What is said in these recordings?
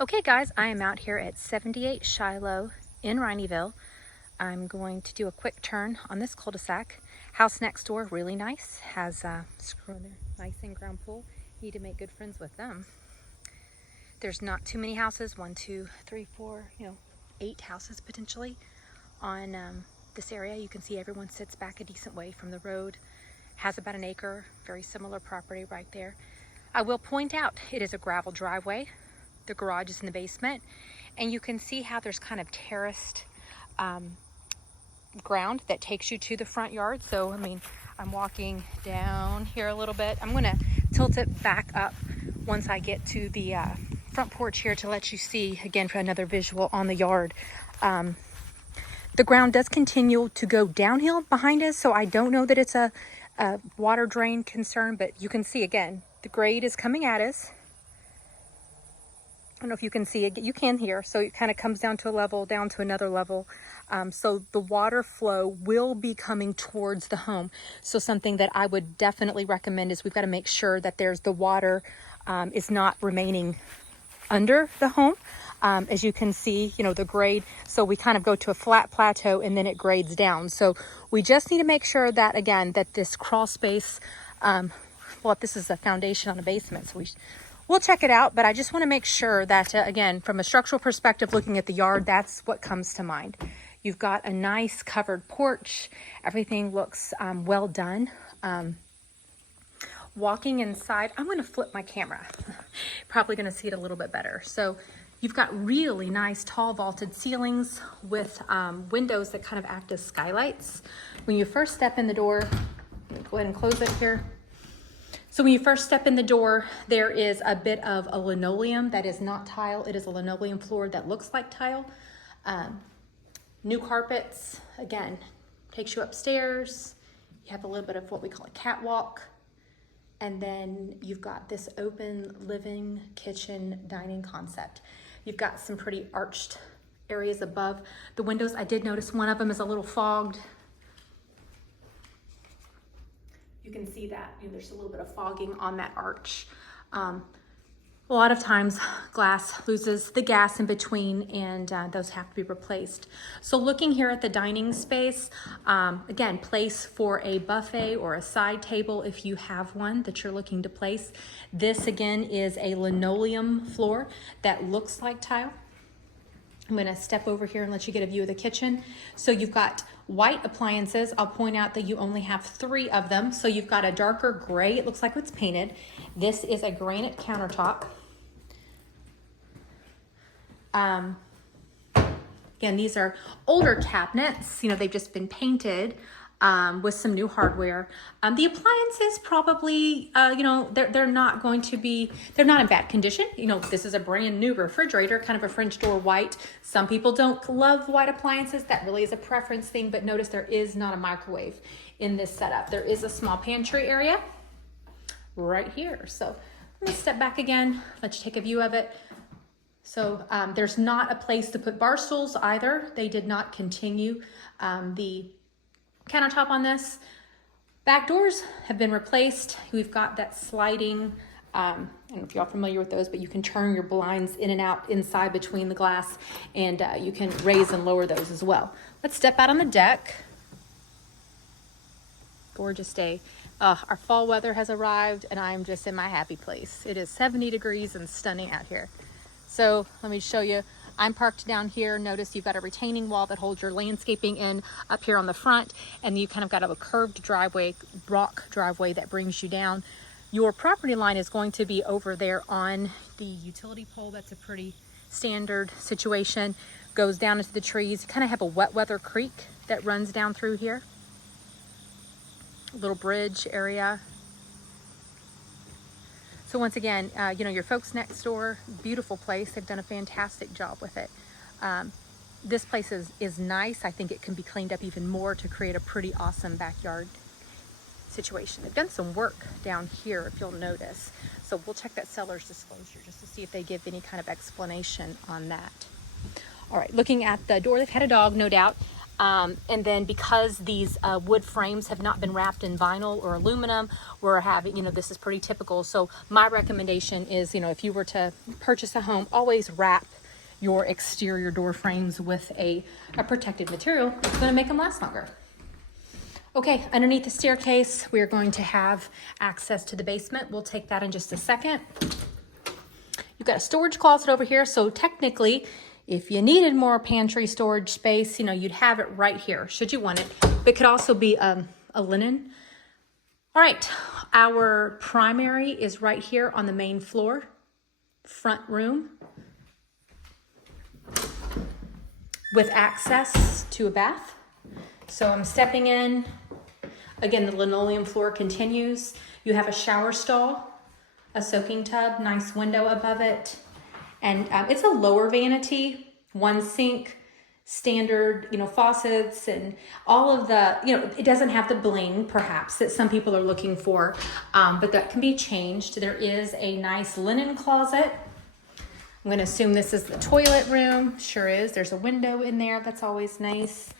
Okay guys, I am out here at 78 Shiloh in RINEYVILLE. I'm going to do a quick turn on this cul-de-sac. House next door, really nice, has a nice in-ground pool. Need to make good friends with them. There's not too many houses, 1, 2, 3, 4, 8 houses potentially on this area. You can see everyone sits back a decent way from the road. Has about an acre, very similar property right there. I will point out, it is a gravel driveway. The garage is in the basement, and you can see how there's kind of terraced ground that takes you to the front yard. So, I'm walking down here a little bit. I'm gonna tilt it back up once I get to the front porch here to let you see, again, for another visual on the yard. The ground does continue to go downhill behind us, so I don't know that it's a water drain concern, but you can see, again, the grade is coming at us. I don't know if you can see it. You can here. So it kind of comes down to a level, down to another level. So the water flow will be coming towards the home. So something that I would definitely recommend is we've got to make sure that the water is not remaining under the home. As you can see, the grade. So we kind of go to a flat plateau and then it grades down. So we just need to make sure that, again, that this crawl space, well, this is a foundation on a basement. So we'll check it out, but I just want to make sure that, again, from a structural perspective, looking at the yard, that's what comes to mind. You've got a nice covered porch. Everything looks well done. Walking inside, I'm going to flip my camera. Probably going to see it a little bit better. So you've got really nice tall vaulted ceilings with windows that kind of act as skylights. When you first step in the door, let me go ahead and close it here. So when you first step in the door, there is a bit of a linoleum that is not tile. It is a linoleum floor that looks like tile. New carpets, again, takes you upstairs. You have a little bit of what we call a catwalk. And then you've got this open living, kitchen, dining concept. You've got some pretty arched areas above the windows. I did notice one of them is a little fogged. You can see that there's a little bit of fogging on that arch. A lot of times glass loses the gas in between, and those have to be replaced. So looking here at the dining space, again, place for a buffet or a side table if you have one that you're looking to place. This again is a linoleum floor that looks like tile. I'm going to step over here and let you get a view of the kitchen. So you've got white appliances. I'll point out that you only have 3 of them. So you've got a darker gray. It looks like it's painted. This is a granite countertop. Again, these are older cabinets. They've just been painted with some new hardware. The appliances probably, they're not in bad condition. This is a brand new refrigerator, kind of a French door white. Some people don't love white appliances. That really is a preference thing, but notice there is not a microwave in this setup. There is a small pantry area right here. So let me step back again, let you take a view of it. So there's not a place to put bar stools either. They did not continue the countertop on this. Back doors have been replaced. We've got that sliding, I don't know if y'all familiar with those, but you can turn your blinds in and out inside between the glass, and you can raise and lower those as well. Let's step out on the deck. Gorgeous day. Our fall weather has arrived, and I'm just in my happy place. It is 70 degrees and stunning out here. So let me show you. I'm parked down here. Notice you've got a retaining wall that holds your landscaping in up here on the front, and you kind of got a curved driveway, rock driveway that brings you down. Your property line is going to be over there on the utility pole. That's a pretty standard situation. Goes down into the trees. You kind of have a wet weather creek that runs down through here. A little bridge area. So once again, your folks next door, beautiful place. They've done a fantastic job with it. This place is nice. I think it can be cleaned up even more to create a pretty awesome backyard situation. They've done some work down here, if you'll notice. So we'll check that seller's disclosure just to see if they give any kind of explanation on that. All right, looking at the door, they've had a dog, no doubt. And then because these wood frames have not been wrapped in vinyl or aluminum, we're having, this is pretty typical. So my recommendation is, if you were to purchase a home, always wrap your exterior door frames with a protected material. It's going to make them last longer. Okay, underneath the staircase, we're going to have access to the basement. We'll take that in just a second. You've got a storage closet over here. So technically, if you needed more pantry storage space, you'd have it right here, should you want it. It could also be a linen. All right, our primary is right here on the main floor, front room, with access to a bath. So I'm stepping in. Again, the linoleum floor continues. You have a shower stall, a soaking tub, nice window above it. And it's a lower vanity, one sink, standard, faucets, and all of the, it doesn't have the bling, perhaps, that some people are looking for, but that can be changed. There is a nice linen closet. I'm going to assume this is the toilet room. Sure is. There's a window in there. That's always nice.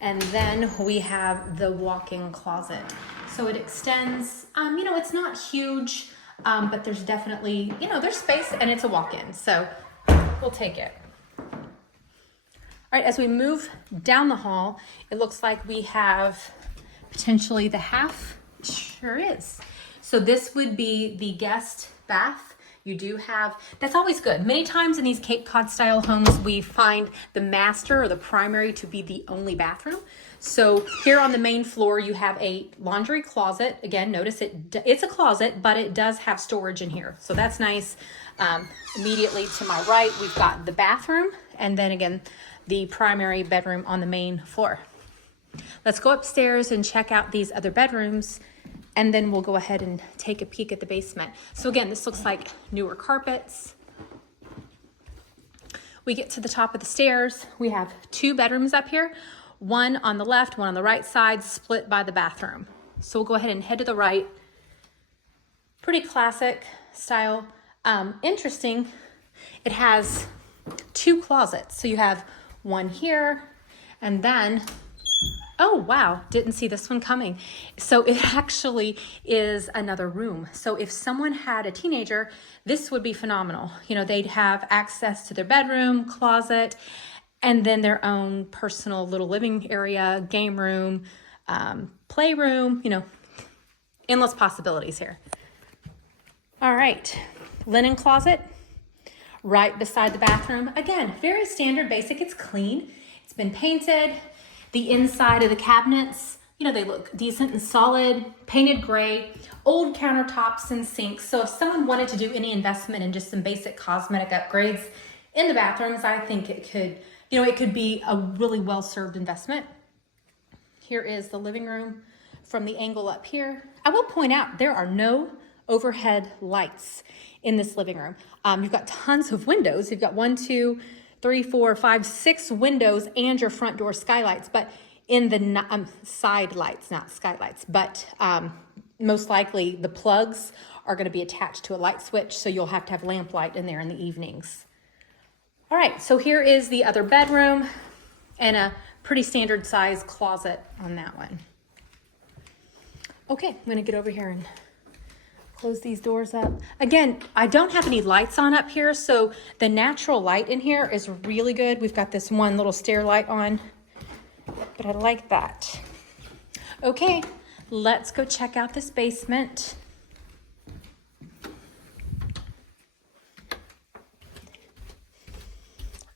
And then we have the walk-in closet. So it extends, it's not huge, but there's definitely, there's space, and it's a walk-in. So we'll take it. All right, as we move down the hall, it looks like we have potentially the half. Sure is. So this would be the guest bath. You do have, that's always good. Many times in these Cape Cod style homes, we find the master or the primary to be the only bathroom. So here on the main floor, you have a laundry closet. Again, notice it's a closet, but it does have storage in here. So that's nice. Immediately to my right, we've got the bathroom, and then again, the primary bedroom on the main floor. Let's go upstairs and check out these other bedrooms, and then we'll go ahead and take a peek at the basement. So again, this looks like newer carpets. We get to the top of the stairs. We have 2 bedrooms up here, one on the left, one on the right side, split by the bathroom. So we'll go ahead and head to the right. Pretty classic style. Interesting, it has 2 closets. So you have one here, and then, oh wow, didn't see this one coming. So it actually is another room. So if someone had a teenager, this would be phenomenal. They'd have access to their bedroom, closet, and then their own personal little living area, game room, playroom, endless possibilities here. All right, linen closet right beside the bathroom. Again, very standard, basic. It's clean. It's been painted. The inside of the cabinets, they look decent and solid, painted gray, old countertops and sinks. So if someone wanted to do any investment in just some basic cosmetic upgrades in the bathrooms, I think it could, it could be a really well-served investment. Here is the living room from the angle up here. I will point out there are no overhead lights in this living room. You've got tons of windows. You've got 1, 2, 3, 4, 5, 6 windows and your front door skylights, but in the side lights, not skylights, but most likely the plugs are going to be attached to a light switch, so you'll have to have lamp light in there in the evenings. All right, so here is the other bedroom and a pretty standard size closet on that one. Okay, I'm going to get over here and close these doors up. Again, I don't have any lights on up here, so the natural light in here is really good. We've got this one little stair light on, but I like that. Okay, let's go check out this basement.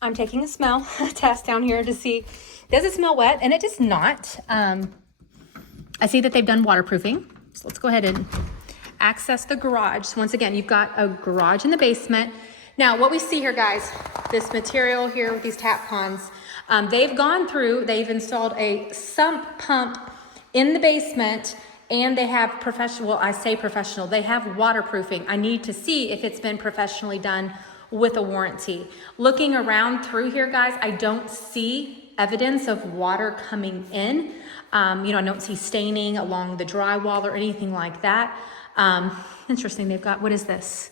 I'm taking a smell test down here to see, does it smell wet? And it does not. I see that they've done waterproofing, so let's go ahead and access the garage. So once again, you've got a garage in the basement. Now, what we see here, guys, this material here with these tap cons, they've gone through, they've installed a sump pump in the basement, and they have professional, well, I say professional, they have waterproofing. I need to see if it's been professionally done with a warranty. Looking around through here, guys, I don't see evidence of water coming in. I don't see staining along the drywall or anything like that. Interesting, they've got, what is this?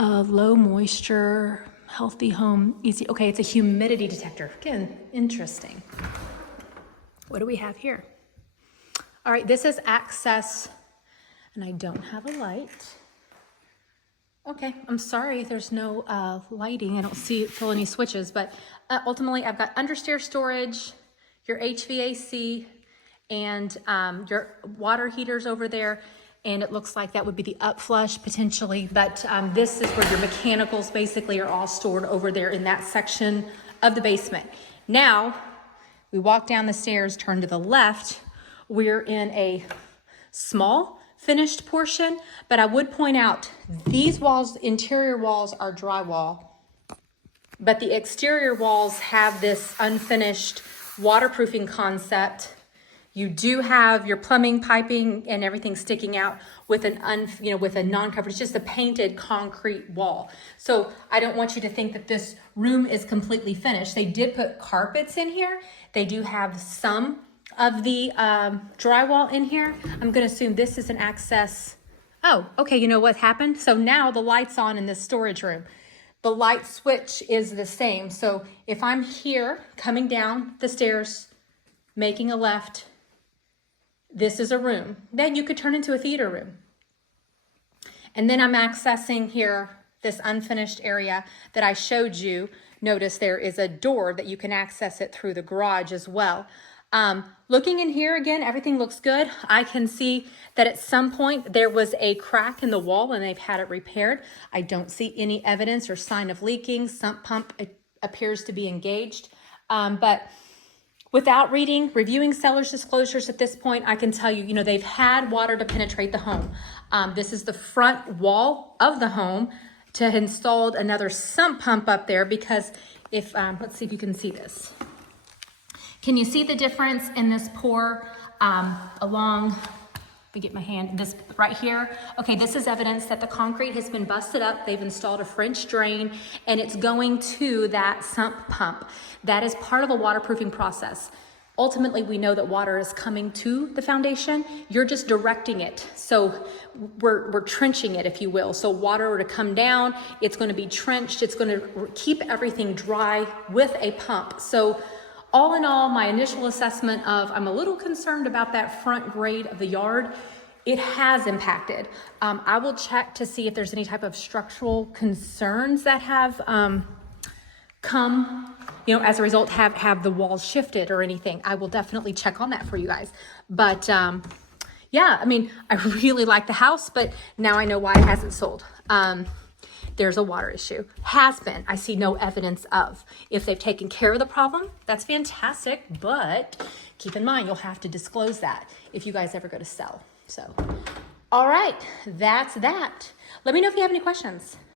Low moisture, healthy home, easy. Okay, it's a humidity detector. Again, interesting. What do we have here? All right, this is access, and I don't have a light. Okay, I'm sorry, there's no lighting. I don't feel any switches, but ultimately I've got understairs storage, your HVAC, and your water heaters over there. And it looks like that would be the upflush potentially, but this is where your mechanicals basically are all stored over there in that section of the basement. Now, we walk down the stairs, turn to the left, we're in a small finished portion, but I would point out these walls, interior walls are drywall, but the exterior walls have this unfinished waterproofing concept. You do have your plumbing, piping, and everything sticking out with with a non-covered, it's just a painted concrete wall. So I don't want you to think that this room is completely finished. They did put carpets in here. They do have some of the drywall in here. I'm gonna assume this is an access. Oh, okay, you know what happened? So now the light's on in this storage room. The light switch is the same. So if I'm here, coming down the stairs, making a left, this is a room. Then you could turn into a theater room. And then I'm accessing here this unfinished area that I showed you. Notice there is a door that you can access it through the garage as well. Looking in here again, everything looks good. I can see that at some point there was a crack in the wall and they've had it repaired. I don't see any evidence or sign of leaking. Sump pump appears to be engaged. But without reviewing seller's disclosures at this point, I can tell you, they've had water to penetrate the home. This is the front wall of the home to have installed another sump pump up there because if, let's see if you can see this. Can you see the difference in this pour along, let me get my hand, this right here? Okay, this is evidence that the concrete has been busted up. They've installed a French drain and it's going to that sump pump. That is part of a waterproofing process. Ultimately, we know that water is coming to the foundation. You're just directing it. So we're trenching it, if you will. So water were to come down, it's going to be trenched. It's going to keep everything dry with a pump. So all in all, my initial assessment of I'm a little concerned about that front grade of the yard. It has impacted. I will check to see if there's any type of structural concerns that have come, as a result, have the walls shifted or anything. I will definitely check on that for you guys. But yeah, I really like the house, but now I know why it hasn't sold. There's a water issue. Has been. I see no evidence of. If they've taken care of the problem, that's fantastic, but keep in mind, you'll have to disclose that if you guys ever go to sell. So, all right, that's that. Let me know if you have any questions.